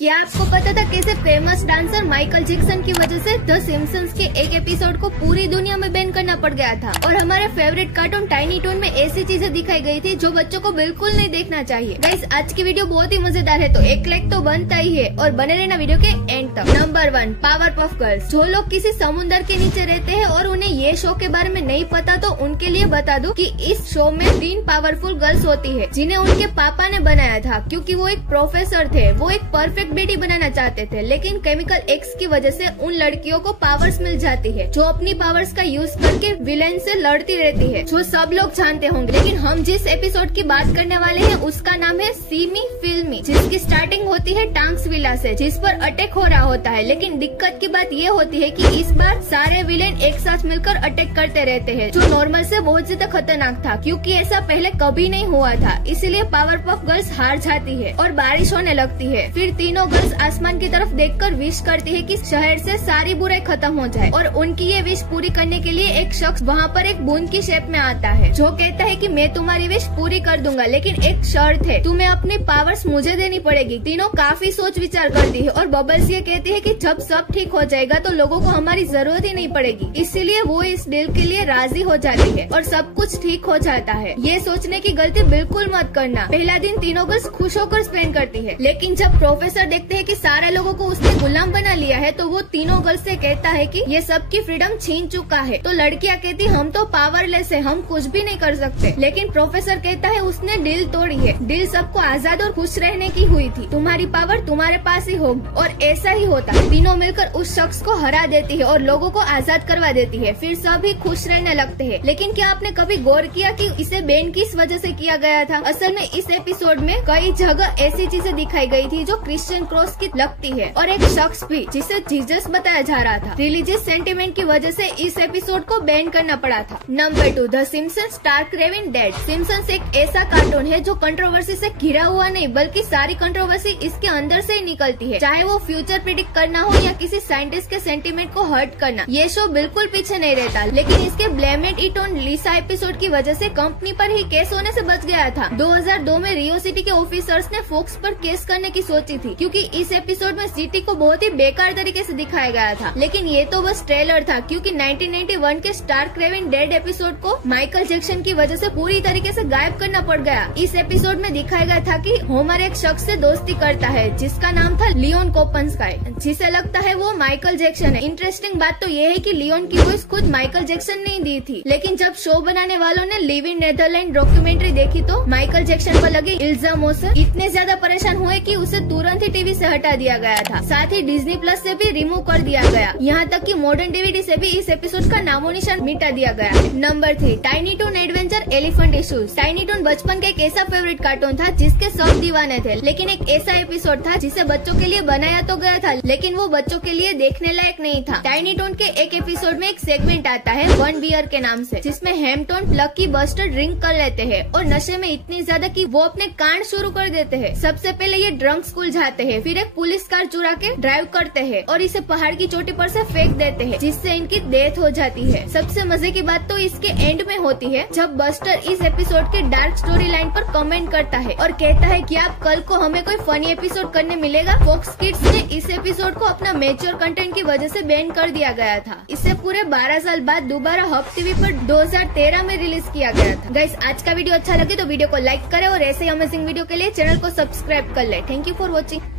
क्या आपको पता था कैसे फेमस डांसर माइकल जैक्सन की वजह से द सिम्पसन्स के एक एपिसोड को पूरी दुनिया में बैन करना पड़ गया था और हमारे फेवरेट कार्टून टाइनी टून में ऐसी चीजें दिखाई गई थी जो बच्चों को बिल्कुल नहीं देखना चाहिए। गाइस, आज की वीडियो बहुत ही मजेदार है तो एक लाइक तो बनता ही है और बने रहना वीडियो के एंड तक। Number 1, power puff girls. जो लोग किसी समुद्र के नीचे रहते हैं और उन्हें ये शो के बारे में नहीं पता तो उनके लिए बता दूं कि इस शो में 3 पावरफुल गर्ल्स होती है जिन्हें उनके पापा ने बनाया था क्योंकि वो एक प्रोफेसर थे। वो एक परफेक्ट बेटी बनाना चाहते थे लेकिन केमिकल एक्स की वजह से उन लड़कियों को पावर्स मिल जाती है जो अपनी पावर्स का यूज करके विलेन से लड़ती रहती है, जो सब लोग जानते होंगे। लेकिन हम जिस एपिसोड की बात करने वाले हैं उसका नाम है सीमी फिल्मी, जिसकी स्टार्टिंग होती है टांक्स विला से जिस पर अटैक हो रहा होता है। लेकिन दिक्कत की बात ये होती है कि इस बार सारे विलेन एक साथ मिलकर अटैक करते रहते हैं जो नॉर्मल से बहुत ज्यादा खतरनाक था क्योंकि ऐसा पहले कभी नहीं हुआ था। इसलिए पावर पफ गर्ल्स हार जाती है और बारिश होने लगती है। फिर तीनों गर्ल्स आसमान की तरफ देखकर विश करती है कि शहर से सारी बुराई खत्म हो जाए और उनकी ये विश पूरी करने के लिए एक शख्स वहाँ पर एक बूंद की शेप में आता है जो कहता है कि मैं तुम्हारी विश पूरी कर दूंगा लेकिन एक शर्त है, तुम्हें अपनी पावर्स मुझे देनी पड़ेगी। तीनों काफी सोच विचार करती है और बबल्स ये कहती है कि जब सब ठीक हो जाएगा तो लोगों को हमारी जरूरत ही नहीं पड़ेगी। इसीलिए वो इस डील के लिए राजी हो जाती है और सब कुछ ठीक हो जाता है। ये सोचने की गलती बिल्कुल मत करना। पहला दिन तीनों गर्ल्स खुश होकर स्पेंड करती है लेकिन जब प्रोफेसर देखते हैं कि सारे लोगों को उसने गुलाम बना लिया है तो वो तीनों गर्ल्स से कहता है कि ये सबकी फ्रीडम छीन चुका है। तो लड़कियां कहती हम तो पावरलेस है, हम कुछ भी नहीं कर सकते। लेकिन प्रोफेसर कहता है उसने डील तोड़ी है, डील सबको आजाद और खुश रहने की हुई थी, तुम्हारी पावर तुम्हारे पास ही होगी। और ऐसा ही होता है। तीनों मिलकर उस शख्स को हरा देती है और लोगों को आजाद करवा देती है। फिर सभी खुश रहने लगते हैं। लेकिन क्या आपने कभी गौर किया कि इसे बैन किस वजह से किया गया था? असल में इस एपिसोड में कई जगह ऐसी चीजें दिखाई गई थी जो क्रिश्चियन क्रॉस की लगती है और एक शख्स भी जिसे जीसस बताया जा रहा था। रिलीजियस सेंटिमेंट की वजह से इस एपिसोड को बैन करना पड़ा था। Number 2, the Simpson's Stark रेविन dead. Simpson's एक ऐसा कार्टून है जो कंट्रोवर्सी से घिरा हुआ नहीं बल्कि सारी कंट्रोवर्सी इसके अंदर से ही निकलती है, चाहे वो फ्यूचर प्रिडिक्ट करना हो या किसी साइंटिस्ट के सेंटिमेंट को हर्ट करना। ये शो बिल्कुल पीछे नहीं रहता लेकिन इसके blame it on Lisa episode की वजह से कंपनी पर ही केस होने से बच गया था। 2002 में रियो सिटी के ऑफिसर्स ने फॉक्स पर केस करने की सोची थी क्योंकि इस एपिसोड में सिटी को बहुत ही बेकार तरीके से दिखाया गया था। लेकिन ये तो बस ट्रेलर था क्योंकि 1991 के स्टार्क रेविन डेड एपिसोड को माइकल जैक्सन की वजह से पूरी तरीके से गायब करना पड़ गया। इस एपिसोड में दिखाया गया था कि होमर एक शख्स से दोस्ती करता है जिसका नाम था लियोन कोपन्स्काई, जिसे लगता है वो माइकल जैक्सन है। इंटरेस्टिंग बात तो ये है कि लियोन की वॉइस खुद माइकल जैक्सन ने दी थी। लेकिन जब शो बनाने वालों ने लिव इन नेदरलैंड डॉक्यूमेंट्री देखी तो माइकल जैक्सन पर लगे इल्जामों से इतने ज्यादा परेशान हुए कि उसे तुरंत ही टीवी से हटा दिया गया था। साथ ही डिज्नी प्लस से भी रिमूव कर दिया गया। यहाँ तक कि मॉडर्न डीवीडी से भी इस एपिसोड का नामो निशान मिटा दिया गया है। Number 3, tiny twin adventure elephant issues. Tiny twin बचपन का एक ऐसा फेवरेट कार्टून था जिसके सब दीवाने थे लेकिन एक ऐसा एपिसोड था जिसे बच्चों के लिए बनाया तो गया था लेकिन वो बच्चों के लिए देखने लायक नहीं था। टाइनी टून के एक एपिसोड में एक सेगमेंट आता है 1 बियर के नाम से जिसमें हेमटोन लकी बस्टर ड्रिंक कर लेते हैं और नशे में इतनी ज्यादा कि वो अपने कांड शुरू कर देते हैं। सबसे पहले ये ड्रंक स्कूल जाते हैं, फिर एक पुलिस कार चुरा के ड्राइव करते हैं और इसे पहाड़ की चोटी पर से फेंक देते हैं जिससे इनकी डेथ हो जाती है। सबसे मजे की बात तो इसके एंड में होती है जब बस्टर इस एपिसोड के डार्क स्टोरी लाइन पर कमेंट करता है और कहता है कि आप कल को हमें कोई फनी एपिसोड करने मिलेगा। फॉक्स किड्स ने इस एपिसोड को अपना मैच्योर कंटेंट की वजह से बैन कर दिया गया था। इसे पूरे 12 साल बाद दोबारा हब टीवी पर 2013 में रिलीज किया गया था। गाइस, आज का वीडियो अच्छा लगे तो वीडियो को लाइक करें और ऐसे ही अमेजिंग वीडियो के लिए चैनल को सब्सक्राइब कर ले। Thank you for watching.